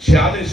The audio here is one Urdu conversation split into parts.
46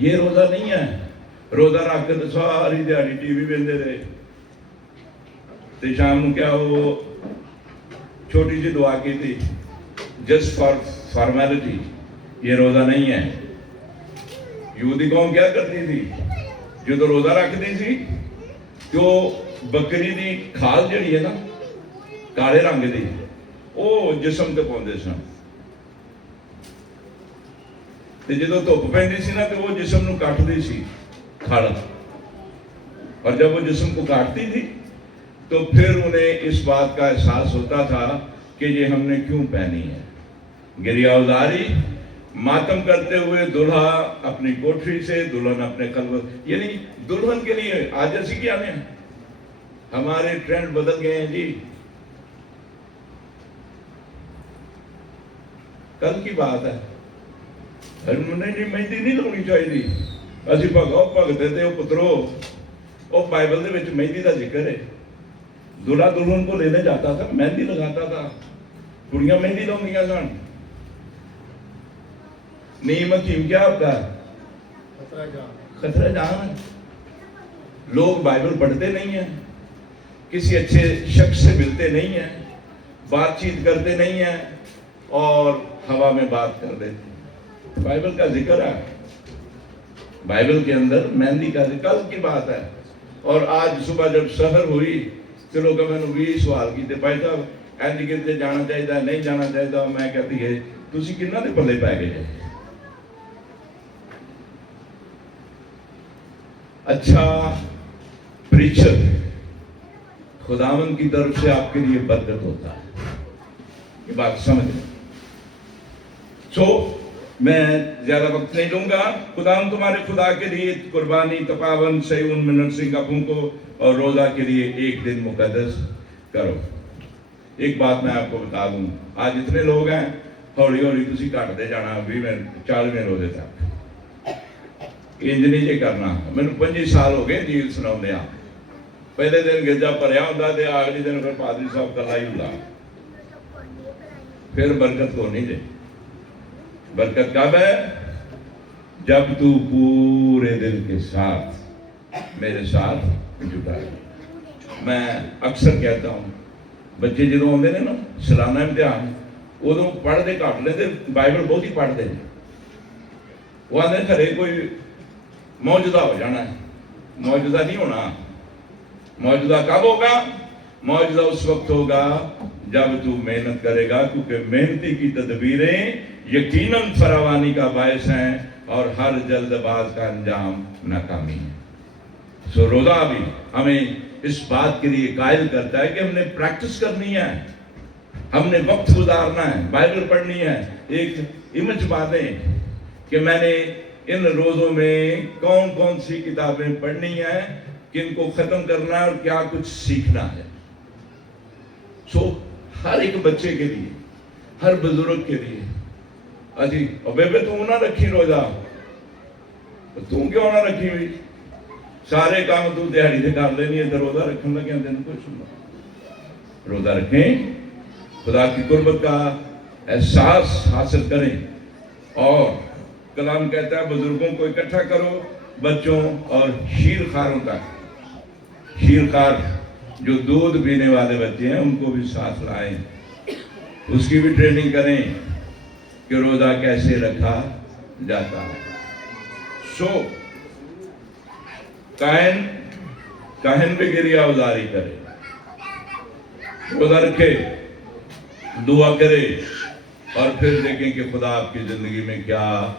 یہ روزہ نہیں ہے. روزہ رکھ کے ساری دیہڑی ٹی وی ویندے رہے تو شام کو کیا وہ چھوٹی سی دعا کی تھی جسٹ فار فارمیلٹی. یہ روزہ نہیں ہے. یہودی قوم کیا کرتی تھی جو تو روزہ رکھتی تھی جو بکری دی کھال جڑی ہے نا کالے رنگ دی وہ جسم تے پاؤندے سن تے جدوں دھوپ پیندی سی نا تے وہ جسم نو کٹدی سی کھال. اور جب وہ جسم کو کاٹتی تھی تو پھر انہیں اس بات کا احساس ہوتا تھا کہ یہ ہم نے کیوں پہنی ہے. گریہ ازاری ماتم کرتے ہوئے دلہا اپنی کوٹری سے دلہن اپنے خلوت یعنی دلہن کے لیے آج ایسی کیا ہیں ہمارے ٹرینڈ بدل گئے ہیں جی. کل کی بات ہے نہیں مہندی نہیں لگنی چاہیے اسی بھگتے تھے وہ پترو وہ بائبل دے وچ مہندی کا ذکر ہے. دلہا دلہن کو لینے جاتا تھا مہندی لگاتا تھا. کڑیاں مہندی لاؤندیاں سن. نیم حکیم کیا ہوتا ہے خطرہ جان. لوگ بائبل پڑھتے نہیں ہیں کسی اچھے شخص سے ملتے نہیں ہیں بات چیت کرتے نہیں ہیں اور ہوا میں بات کر دیتے. بائبل کا ذکر ہے بائبل کے اندر مہندی کا ذکر کل کی بات ہے. اور آج صبح جب سحر ہوئی تو لوگ میں نے بھی سوال کیتے بھائی صاحب اینج کتے جانا چاہیے نہیں جانا چاہیے. میں کہتی ہے تسی کنہاں دے پلے پے گئے. اچھا پریچر خداوند کی طرف سے آپ کے لیے برکت ہوتا ہے. یہ بات سمجھ لیں. میں زیادہ وقت نہیں دوں گا. خداوند تمہارے خدا کے لیے قربانی تپاون سیون میں نرسنگ کا پھونکو اور روزہ کے لیے ایک دن مقدس کرو. ایک بات میں آپ کو بتا دوں آج اتنے لوگ ہیں ہولی ہولی تسی کٹتے جانا 40 روزے تک انج نہیں جے کرنا. مینوں 25 سال ہو گئے جیل سناؤندے آ. پہلے دن گرجا بھریا ہوندا تے اگلے دن پھر پادری صاحب کلا ہی ہوندا. پھر برکت کو نہیں دے. برکت کب ہے جب تو پورے دل کے ساتھ میرے ساتھ جٹا ہے. میں اکثر کہتا ہوں بچے جدوں آتے ہیں نا سالانہ امتحان ادو پڑھتے گھٹ لیتے بائبل بہت ہی پڑھتے ہیں. وہ آدھے گھرے کوئی موجودہ ہو جانا ہے. موجودہ نہیں ہونا. موجودہ کب ہوگا؟ موجودہ اس وقت ہوگا جب تو محنت کرے گا کیونکہ محنتی کی تدبیریں یقیناً فراوانی کا باعث ہیں اور ہر جلد باز کا انجام ناکامی ہے. روزہ بھی ہمیں اس بات کے لیے قائل کرتا ہے کہ ہم نے پریکٹس کرنی ہے. ہم نے وقت گزارنا ہے بائبل پڑھنی ہے. ایک امیج باتیں کہ میں نے ان روزوں میں کون کون سی کتابیں پڑھنی ہیں کن کو ختم کرنا ہے اور کیا کچھ سیکھنا ہے. ہر ایک بچے کے لیے ہر بزرگ کے لیے اجی بے تو نہ رکھی روزہ تم کیوں نہ رکھی ہوئی سارے کام تو دیہڑی سے کر لینی ہے تو روزہ رکھنے لگے دن کوئی سننا. روزہ رکھیں خدا کی قربت کا احساس حاصل کریں. اور کلام کہتا ہے بزرگوں کو اکٹھا کرو بچوں اور شیر خاروں تک. شیر خار جو دودھ پینے والے بچے ہیں ان کو بھی ساتھ لائیں. اس کی بھی ٹریننگ کریں کہ روزہ کیسے رکھا جاتا ہے. کاہن بھی گریہ ازاری کرے روزہ رکھے دعا کرے اور پھر دیکھیں کہ خدا آپ کی زندگی میں کیا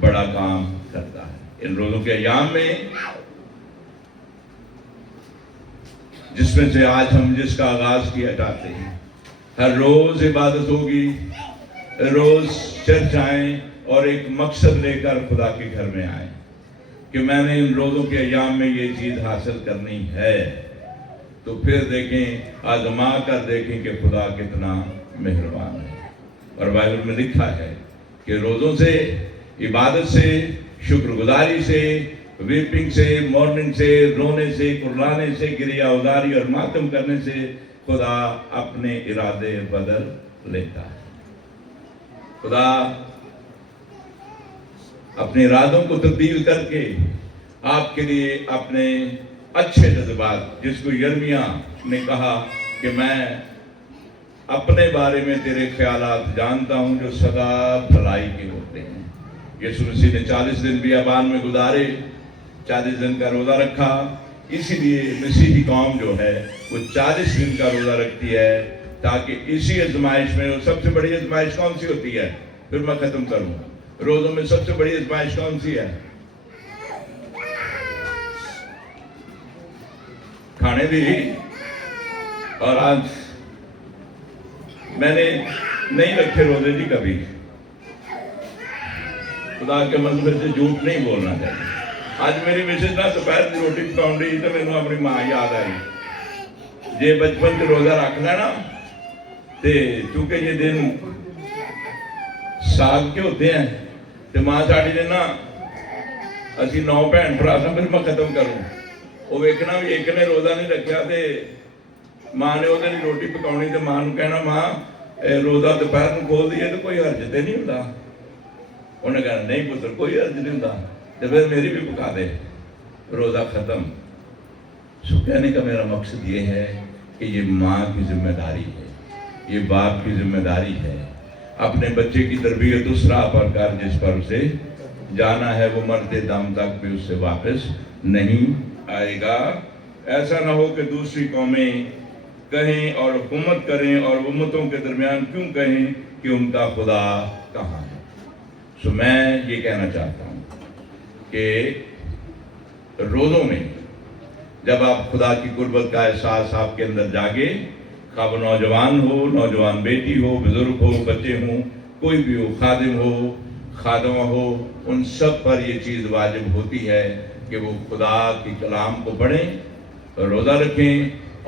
بڑا کام کرتا ہے. ان روزوں کے ایام میں جس میں سے آج ہم جس کا آغاز کیا چاہتے ہیں ہر روز عبادت ہوگی. روز چرچ آئیں اور ایک مقصد لے کر خدا کے گھر میں آئیں کہ میں نے ان روزوں کے ایام میں یہ چیز حاصل کرنی ہے. تو پھر دیکھیں آزما کر دیکھیں کہ خدا کتنا مہربان ہے. اور بائبل میں لکھا ہے کہ روزوں سے عبادت سے شکر گزاری سے ویپنگ سے مورننگ سے رونے سے کرلانے سے گریہ ازاری اور ماتم کرنے سے خدا اپنے ارادے بدل لیتا ہے. خدا اپنے ارادوں کو تبدیل کر کے آپ کے لیے اپنے اچھے جذبات، جس کو یرمیاء نے کہا کہ میں اپنے بارے میں تیرے خیالات جانتا ہوں جو سدا بھلائی کے ہوتے ہیں۔ یسوع مسیح نے 40 دن بیابان میں گزارے، 40 دن کا روزہ رکھا، اسی لیے مسیحی قوم جو ہے وہ 40 دن کا روزہ رکھتی ہے، تاکہ اسی آزمائش میں، سب سے بڑی آزمائش کون سی ہوتی ہے؟ پھر میں ختم کروں، روزوں میں سب سے بڑی آزمائش کون سی ہے؟ کھانے دی۔ اور آج میں نے نہیں رکھے روزے جی کبھی، خدا کے منظر سے جھوٹ نہیں بولنا چاہیے۔ آج میری مسز نہ دوپہر کی روٹی پکاؤں رہی تو مینوں اپنی ماں یاد آئی، جے بچپن سے روزہ رکھ لینا تے چونکہ یہ دن سال کے ہوتے ہیں تو ماں ساڑی نے نا اسی 9 بھن بھرا سا، پھر میں ختم کروں، وہ ویکھنا بھی ایک نے روزہ نہیں رکھیا تے ماں نے وہ روٹی پکاؤنی تے ماں نوں کہنا ماں روزہ دوپہر نوں کھول دیے تو کوئی حرج تے نہیں ہوندا، انہیں کہنا نہیں پتر کوئی حرج نہیں ہوندا، تو پھر میری بھی پکا دے، روزہ ختم۔ سو کہنے کا میرا مقصد یہ ہے کہ یہ ماں کی ذمہ داری ہے، یہ باپ کی ذمہ داری ہے، اپنے بچے کی تربیت اس راہ پر کر جس پر اسے جانا ہے، وہ مرتے دم تک بھی اس سے واپس نہیں آئے گا۔ ایسا نہ ہو کہ دوسری قومیں کہیں اور حکومت کریں اور امتوں کے درمیان کیوں کہیں کہ ان کا خدا کہاں ہے۔ سو میں یہ کہنا چاہتا ہوں کہ روزوں میں جب آپ خدا کی قربت کا احساس آپ کے اندر جاگے، خواہ وہ نوجوان ہو، نوجوان بیٹی ہو، بزرگ ہو، بچے ہوں، کوئی بھی ہو، خادم ہو، خادمہ ہو، ان سب پر یہ چیز واجب ہوتی ہے کہ وہ خدا کی کلام کو پڑھیں، روزہ رکھیں،